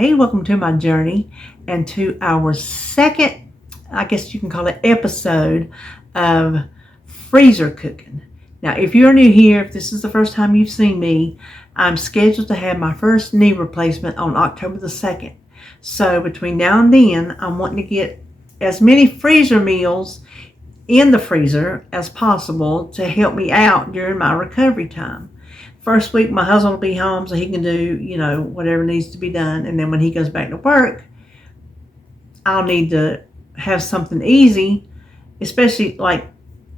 Hey, welcome to my journey and to our second, I guess you can call it, episode of freezer cooking. Now, if you're new here, if this is the first time you've seen me, I'm scheduled to have my first knee replacement on October the 2nd. So between now and then, I'm wanting to get as many freezer meals in the freezer as possible to help me out during my recovery time. First week, my husband will be home so he can do, whatever needs to be done. And then when he goes back to work, I'll need to have something easy, especially like,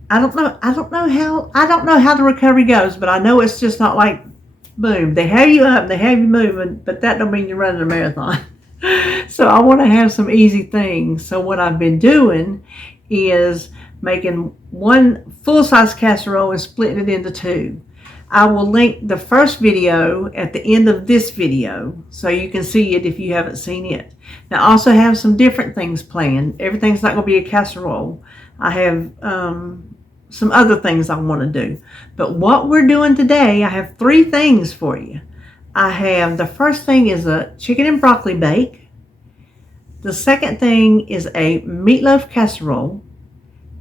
I don't know how the recovery goes, but I know it's just not like, boom, they have you up, they have you moving, but that don't mean you're running a marathon. So I want to have some easy things. So what I've been doing is making one full-size casserole and splitting it into two. I will link the first video at the end of this video so you can see it if you haven't seen it. Now I also have some different things planned. Everything's not going to be a casserole. I have some other things I want to do. But what we're doing today, I have three things for you. The first thing is a chicken and broccoli bake. The second thing is a meatloaf casserole.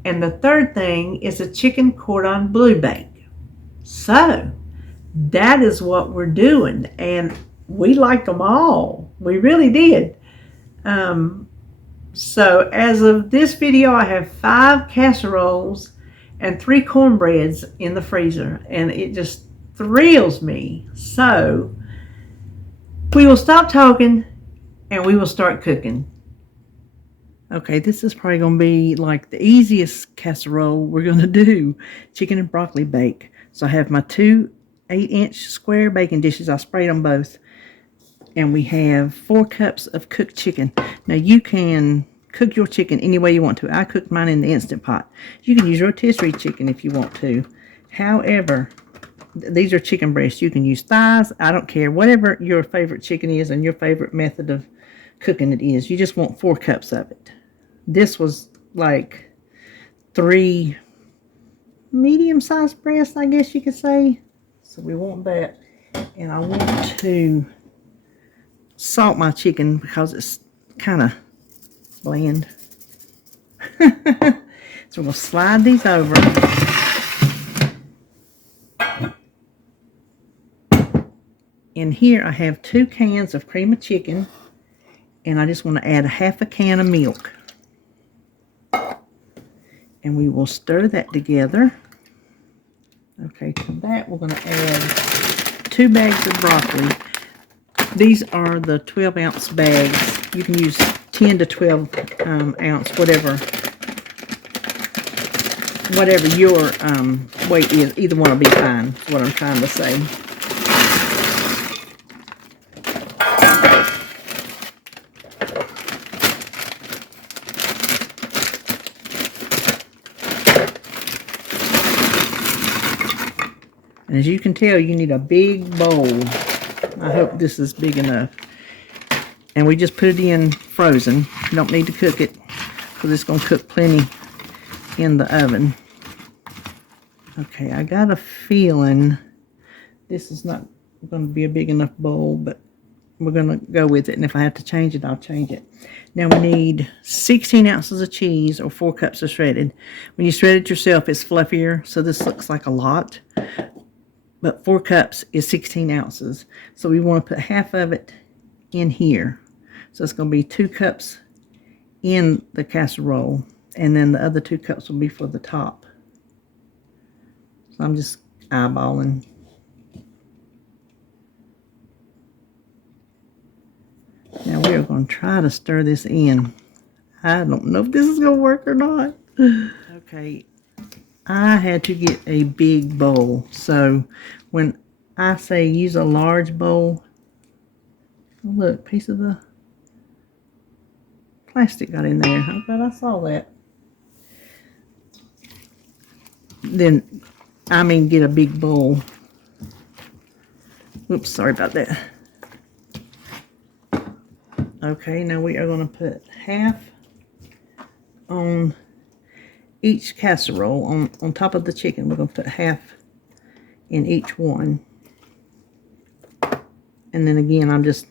And the third thing is a chicken cordon bleu bake. So that is what we're doing, and we liked them all. We really did. So as of this video, I have 5 casseroles and 3 cornbreads in the freezer, and it just thrills me. So we will stop talking and we will start cooking. Okay, this is probably going to be like the easiest casserole we're going to do. Chicken and broccoli bake. So I have my 2 8-inch square baking dishes. I sprayed them both. And we have 4 cups of cooked chicken. Now you can cook your chicken any way you want to. I cooked mine in the Instant Pot. You can use rotisserie chicken if you want to. However, these are chicken breasts. You can use thighs. I don't care. Whatever your favorite chicken is and your favorite method of cooking it is. You just want 4 cups of it. This was like 3 medium-sized breasts, I guess you could say. So we want that. And I want to salt my chicken because it's kind of bland. So we're going to slide these over. In here I have 2 cans of cream of chicken. And I just want to add 1/2 can of milk. And we will stir that together. Okay, to that we're going to add 2 bags of broccoli. These are the 12-ounce bags. You can use 10 to 12 ounce, whatever your weight is. Either one will be fine, is what I'm trying to say. And as you can tell, you need a big bowl. I hope this is big enough. And we just put it in frozen. You don't need to cook it because it's going to cook plenty in the oven. Okay, I got a feeling this is not going to be a big enough bowl, but we're going to go with it. And if I have to change it, I'll change it. Now we need 16 ounces of cheese or 4 cups of shredded. When you shred it yourself, it's fluffier, so this looks like a lot. But 4 cups is 16 ounces. So we want to put 1/2 of it in here. So it's going to be 2 cups in the casserole. And then the other 2 cups will be for the top. So I'm just eyeballing. Now we are going to try to stir this in. I don't know if this is going to work or not. Okay. I had to get a big bowl. So when I say use a large bowl, oh look, piece of the plastic got in there. I'm glad I saw that. Then, I mean, get a big bowl. Oops, sorry about that. Okay, now we are going to put 1/2 on each casserole. On top of the chicken, we're going to put 1/2 in each one. And then again, I'm just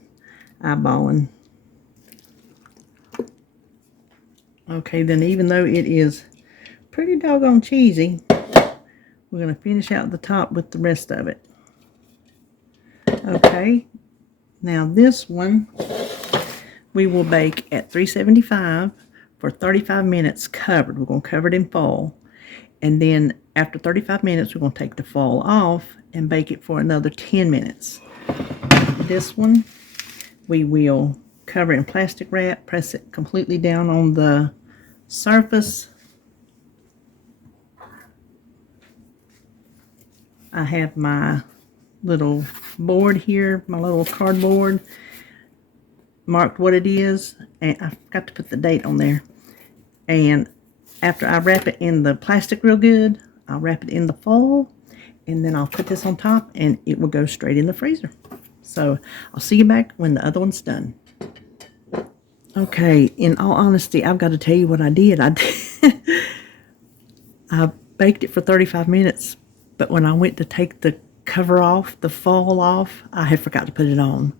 eyeballing. Okay, then even though it is pretty doggone cheesy, we're going to finish out the top with the rest of it. Okay, now this one we will bake at 375 for 35 minutes covered. We're going to cover it in foil. And then after 35 minutes, we're going to take the foil off and bake it for another 10 minutes. This one, we will cover it in plastic wrap, press it completely down on the surface. I have my little board here, my little cardboard, marked what it is, and I forgot to put the date on there. And after I wrap it in the plastic real good, I'll wrap it in the foil, and then I'll put this on top, and it will go straight in the freezer. So I'll see you back when the other one's done. Okay, in all honesty, I've got to tell you what I did. I baked it for 35 minutes, but when I went to take the cover off, the foil off, I had forgot to put it on.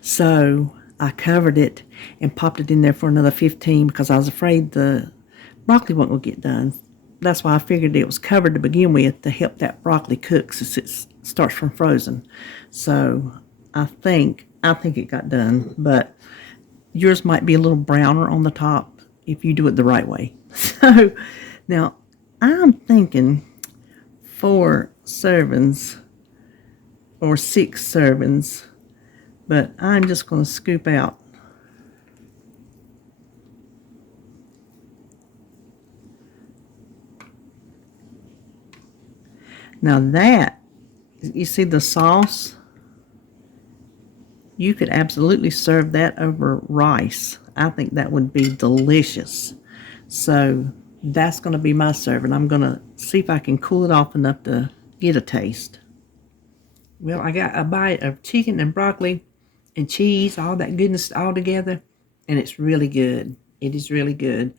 So I covered it and popped it in there for another 15 because I was afraid the broccoli wasn't going to get done. That's why I figured it was covered to begin with to help that broccoli cook since it starts from frozen. So I think it got done, but yours might be a little browner on the top if you do it the right way. So now I'm thinking 4 servings or 6 servings, but I'm just going to scoop out. Now that, you see the sauce? You could absolutely serve that over rice. I think that would be delicious. So that's going to be my serving. I'm going to see if I can cool it off enough to get a taste. Well, I got a bite of chicken and broccoli and cheese, all that goodness all together, and it's really good. It is really good.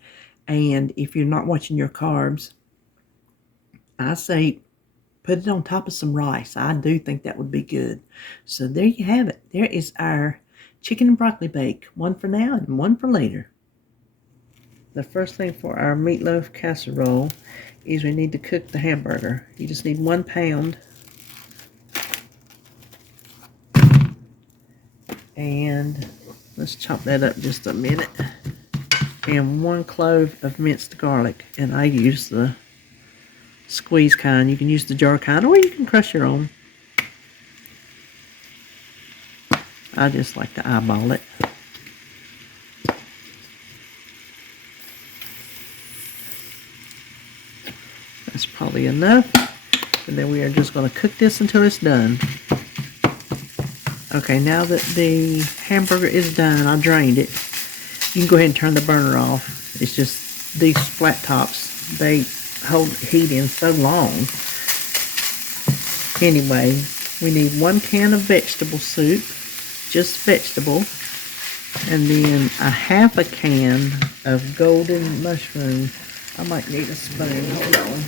And if you're not watching your carbs, I say put it on top of some rice. I do think that would be good. So there you have it. There is our chicken and broccoli bake. One for now and one for later. The first thing for our meatloaf casserole is we need to cook the hamburger. You just need 1 pound. And let's chop that up just a minute. And 1 clove of minced garlic. And I use the squeeze kind. You can use the jar kind, or you can crush your own. I just like to eyeball it. That's probably enough. And then we are just going to cook this until it's done. Okay, now that the hamburger is done, I drained it. You can go ahead and turn the burner off. It's just these flat tops, they hold heat in so long. Anyway, we need 1 can of vegetable soup, just vegetable, and then a half a can of golden mushroom. I might need a spoon, hold on.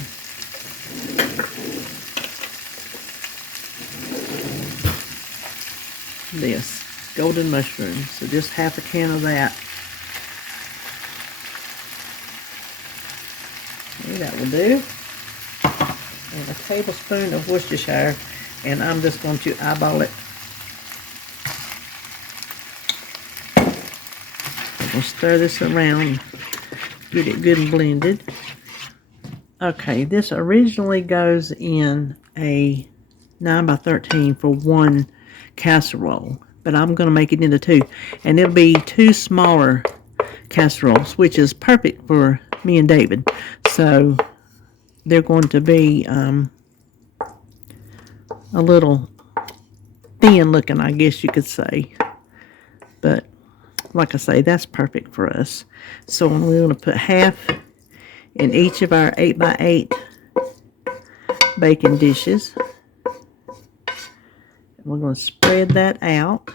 This, golden mushroom, so just half a can of that. Okay, that will do. And a tablespoon of Worcestershire, and I'm just going to eyeball it. We'll stir this around, get it good and blended. Okay, this originally goes in a 9x13 for 1 casserole, but I'm going to make it into 2, and it'll be 2 smaller casseroles, which is perfect for me and David. So they're going to be a little thin looking, I guess you could say, but like I say, that's perfect for us. So we're going to put half in each of our 8x8 baking dishes. We're going to spread that out.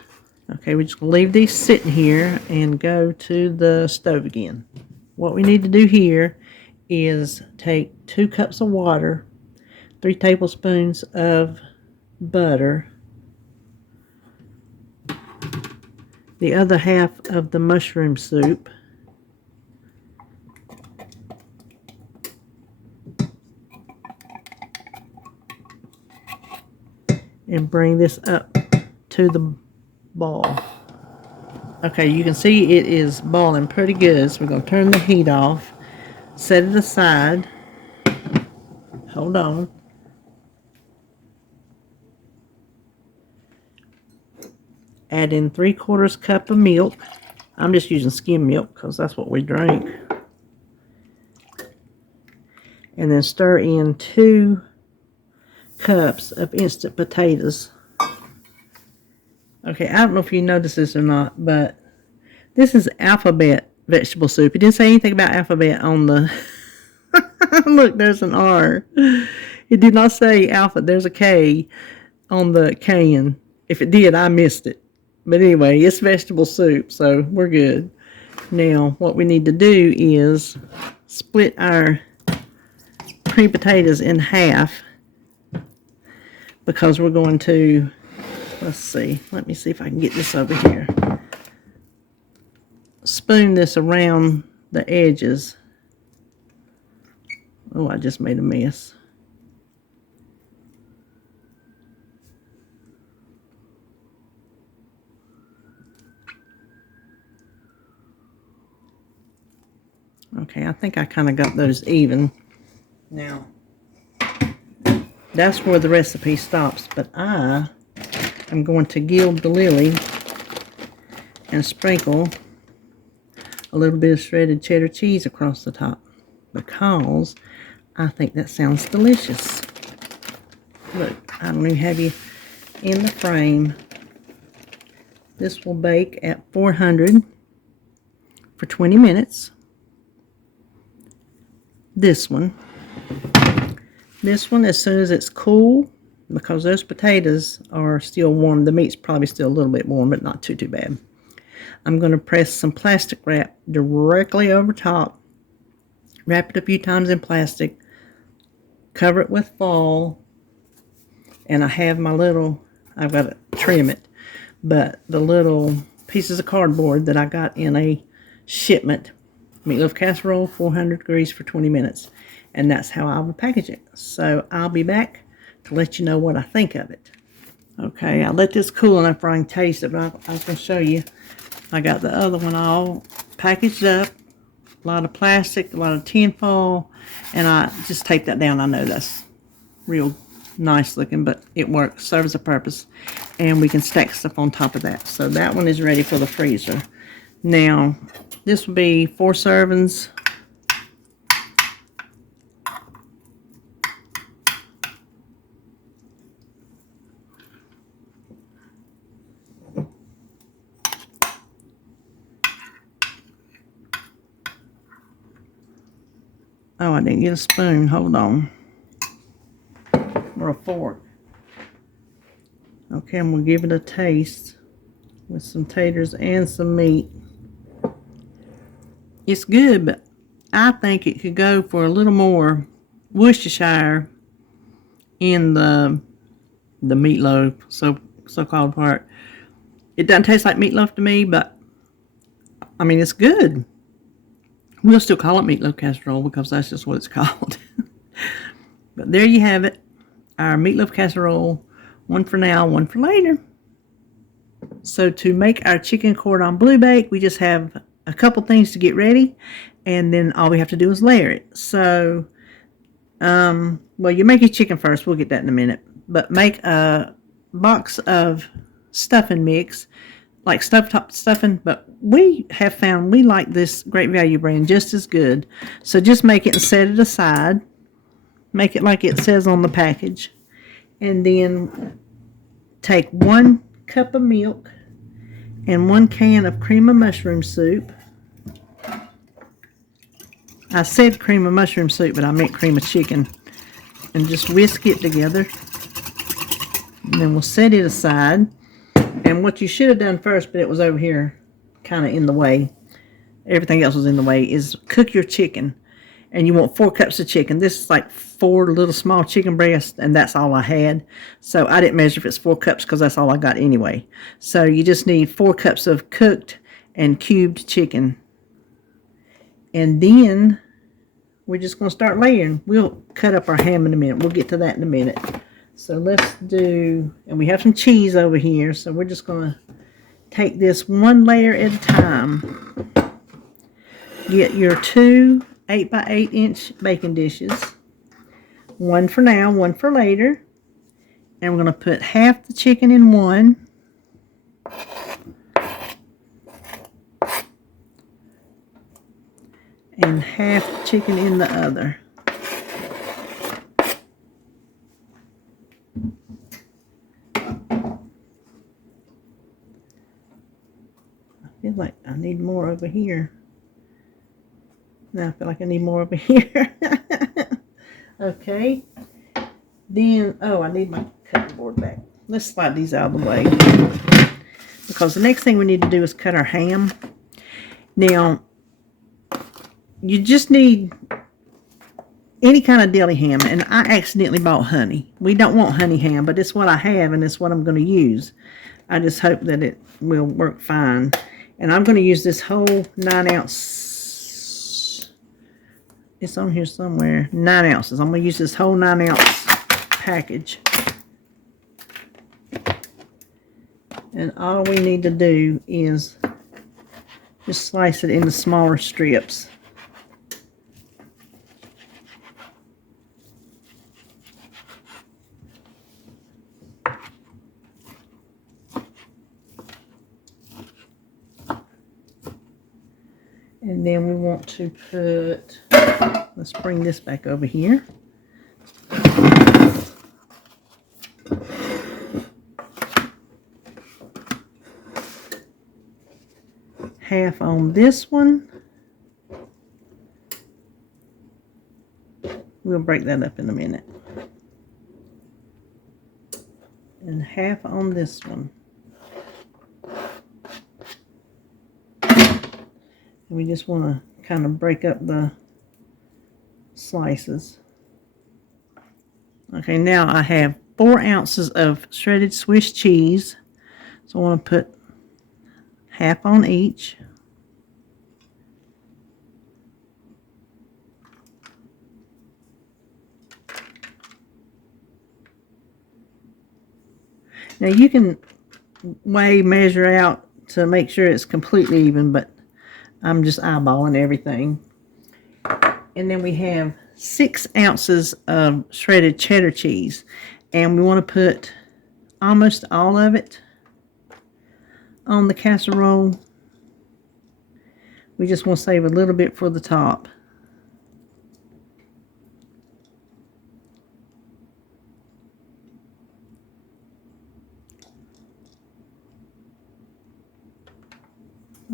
Okay, we're just going to leave these sitting here and go to the stove again. What we need to do here is take 2 cups of water, 3 tablespoons of butter, the other half of the mushroom soup. And bring this up to the ball. Okay, you can see it is boiling pretty good. So we're going to turn the heat off, set it aside. Hold on. Add in 3/4 cup of milk. I'm just using skim milk because that's what we drink. And then stir in 2 cups of instant potatoes. Okay, I don't know if you noticed this or not, but this is alphabet vegetable soup. It didn't say anything about alphabet on the... Look, there's an R. It did not say alpha. There's a K on the can. If it did, I missed it. But anyway, it's vegetable soup, so we're good. Now, what we need to do is split our cream potatoes in half because we're going to, let's see, let me see if I can get this over here. Spoon this around the edges. Oh, I just made a mess. Okay, I think I kind of got those even. Now, that's where the recipe stops, but I am going to gild the lily and sprinkle a little bit of shredded cheddar cheese across the top because I think that sounds delicious. Look, I don't even have you in the frame. This will bake at 400 for 20 minutes. This one, as soon as it's cool, because those potatoes are still warm. The meat's probably still a little bit warm, but not too bad. I'm going to press some plastic wrap directly over top. Wrap it a few times in plastic. Cover it with foil. And I have my little, I've got to trim it, but the little pieces of cardboard that I got in a shipment. Meatloaf casserole, 400 degrees for 20 minutes. And that's how I will package it. So I'll be back to let you know what I think of it. Okay, I'll let this cool enough for I can taste it, but I was going to show you. I got the other one all packaged up. A lot of plastic, a lot of tin foil. And I just taped that down. I know that's real nice looking, but it works, serves a purpose. And we can stack stuff on top of that. So that one is ready for the freezer. Now, this will be 4 servings. Oh, I didn't get a spoon. Hold on. Or a fork. Okay, I'm going to give it a taste with some taters and some meat. It's good, but I think it could go for a little more Worcestershire in the meatloaf, so-called part. It doesn't taste like meatloaf to me, but I mean, it's good. We'll still call it meatloaf casserole because that's just what it's called. But there you have it. Our meatloaf casserole. One for now, one for later. So to make our chicken cordon bleu bake, we just have a couple things to get ready. And then all we have to do is layer it. So, well, you make your chicken first. We'll get that in a minute. But make a box of stuffing mix. Like stovetop stuffing, but we have found we like this Great Value brand just as good. So just make it and set it aside. Make it like it says on the package. And then take 1 cup of milk and 1 can of cream of mushroom soup. I said cream of mushroom soup, but I meant cream of chicken. And just whisk it together. And then we'll set it aside. And what you should have done first, but it was over here kind of in the way, everything else was in the way, is cook your chicken. and you want 4 cups of chicken. This is like 4 little small chicken breasts, and that's all I had. So I didn't measure if it's 4 cups because that's all I got anyway. So you just need 4 cups of cooked and cubed chicken. And then we're just going to start layering. We'll cut up our ham in a minute. We'll get to that in a minute. So let's do, and we have some cheese over here, so we're just going to take this one layer at a time. Get your 2 8x8-inch baking dishes. One for now, one for later. And we're going to put half the chicken in one. And half the chicken in the other. I feel like I need more over here. Now I feel like I need more over here. Okay. Then, oh, I need my cutting board back. Let's slide these out of the way. Because the next thing we need to do is cut our ham. Now, you just need any kind of deli ham. And I accidentally bought honey. We don't want honey ham, but it's what I have and it's what I'm going to use. I just hope that it will work fine. And I'm going to use this whole 9-ounce. It's on here somewhere. 9 ounces. I'm going to use this whole 9-ounce package. And all we need to do is just slice it into smaller strips. And then we want to put, let's bring this back over here. Half on this one. We'll break that up in a minute. And half on this one. And we just want to kind of break up the slices. Okay, now I have 4 ounces of shredded Swiss cheese. So I want to put half on each. Now you can measure out to make sure it's completely even, but I'm just eyeballing everything. And then we have 6 ounces of shredded cheddar cheese. And we want to put almost all of it on the casserole. We just want to save a little bit for the top.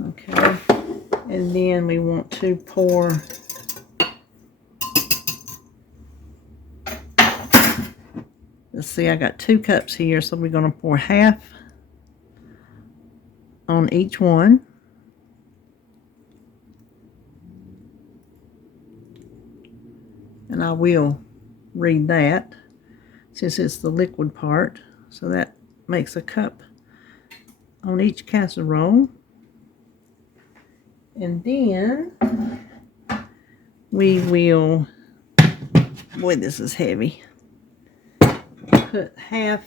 Okay. And then we want to pour let's see, I got 2 cups here, so we're going to pour half on each one. And I will read that since it's the liquid part. So that makes a cup on each casserole. And then we will, boy, this is heavy, put half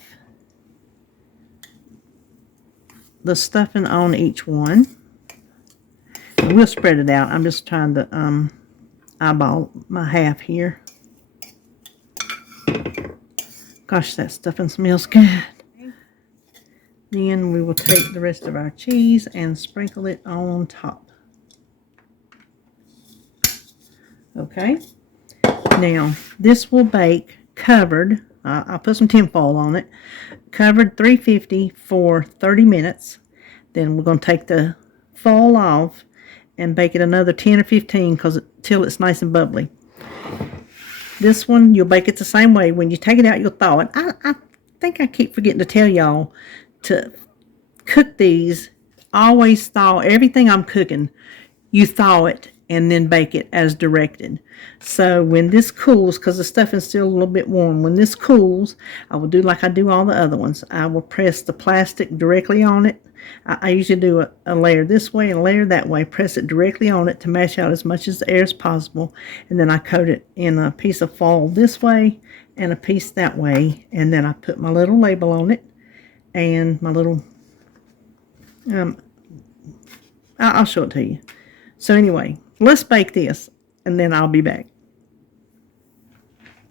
the stuffing on each one. And we'll spread it out. I'm just trying to eyeball my half here. Gosh, that stuffing smells good. Then we will take the rest of our cheese and sprinkle it on top. Okay, now this will bake covered. I'll put some tin foil on it. Covered 350 for 30 minutes. Then we're going to take the foil off and bake it another 10 or 15 till it's nice and bubbly. This one, you'll bake it the same way. When you take it out, you'll thaw it. I think I keep forgetting to tell y'all to cook these. Always thaw everything I'm cooking. You thaw it and then bake it as directed. So when this cools, because the stuffing's still a little bit warm, when this cools, I will do like I do all the other ones. I will press the plastic directly on it. I usually do a layer this way and a layer that way, press it directly on it to mash out as much as the air as possible, and then I coat it in a piece of foil this way and a piece that way, and then I put my little label on it and my little, I'll show it to you. So anyway, let's bake this, and then I'll be back.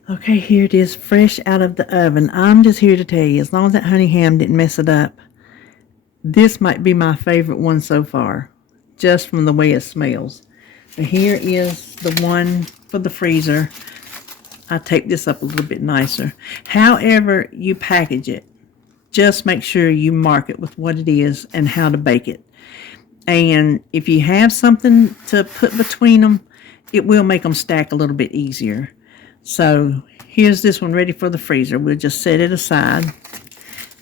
Okay, here it is, fresh out of the oven. I'm just here to tell you, as long as that honey ham didn't mess it up, this might be my favorite one so far, just from the way it smells. So here is the one for the freezer. I taped this up a little bit nicer. However you package it, just make sure you mark it with what it is and how to bake it. And if you have something to put between them, it will make them stack a little bit easier. So here's this one ready for the freezer. We'll just set it aside.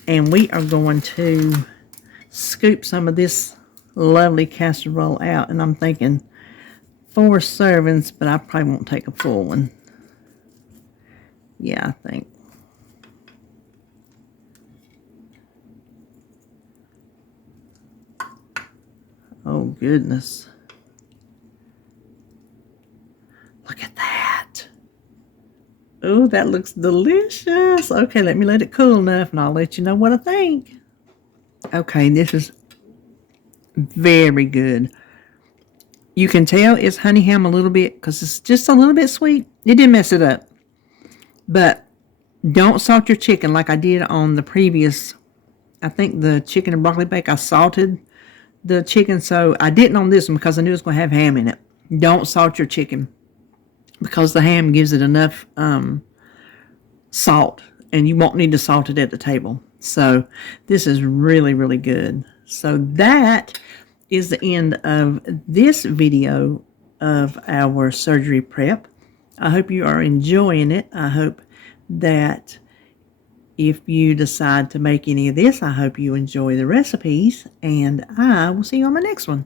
And we are going to scoop some of this lovely casserole out. And I'm thinking 4 servings, but I probably won't take a full one. Yeah, I think. Oh, goodness. Look at that. Oh, that looks delicious. Okay, let me let it cool enough, and I'll let you know what I think. Okay, this is very good. You can tell it's honey ham a little bit because it's just a little bit sweet. It didn't mess it up. But don't salt your chicken like I did on the previous, I think the chicken and broccoli bake. I salted the chicken, so I didn't on this one because I knew it was going to have ham in it. Don't salt your chicken because the ham gives it enough salt, and you won't need to salt it at the table. So this is really, really good. So that is the end of this video of our surgery prep. I hope you are enjoying it. I hope that if you decide to make any of this, I hope you enjoy the recipes, and I will see you on my next one.